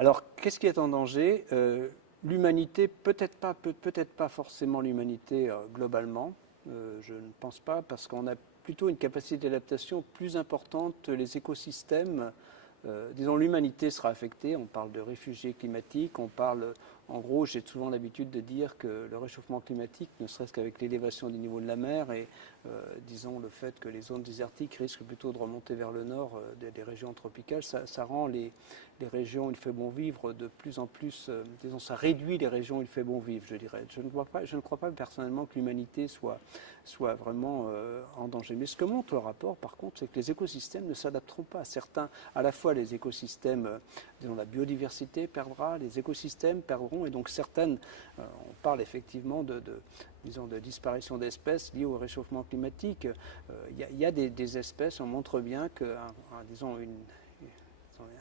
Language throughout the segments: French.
Alors, qu'est-ce qui est en danger? L'humanité, peut-être pas forcément l'humanité globalement. Je ne pense pas, parce qu'on a plutôt une capacité d'adaptation plus importante. Les écosystèmes, disons, l'humanité sera affectée. On parle de réfugiés climatiques, on parle, en gros, j'ai souvent l'habitude de dire que le réchauffement climatique, ne serait-ce qu'avec l'élévation du niveau de la mer et, disons, le fait que les zones désertiques risquent plutôt de remonter vers le nord des régions tropicales, ça rend les régions où il fait bon vivre de plus en plus, disons, ça réduit les régions où il fait bon vivre, je dirais. Je ne crois pas personnellement que l'humanité soit vraiment en danger. Mais ce que montre le rapport, par contre, c'est que les écosystèmes ne s'adapteront pas à certains. À la fois les écosystèmes, disons, la biodiversité perdra, les écosystèmes perdront, et donc certaines, on parle effectivement disons, de disparition d'espèces liées au réchauffement climatique. Il y a des espèces, on montre bien que, disons,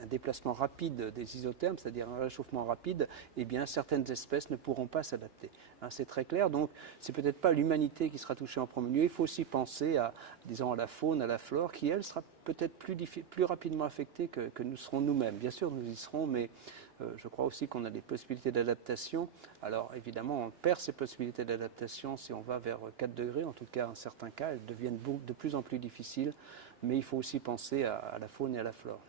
un déplacement rapide des isothermes, c'est-à-dire un réchauffement rapide, eh bien, certaines espèces ne pourront pas s'adapter. Hein, c'est très clair. Donc, c'est peut-être pas l'humanité qui sera touchée en premier lieu. Il faut aussi penser à, disons, à la faune, à la flore, qui, elle, sera peut-être plus rapidement affectée que nous serons nous-mêmes. Bien sûr, nous y serons, mais je crois aussi qu'on a des possibilités d'adaptation. Alors, évidemment, on perd ces possibilités d'adaptation si on va vers 4 degrés. En tout cas, en certains cas, elles deviennent de plus en plus difficiles. Mais il faut aussi penser à la faune et à la flore.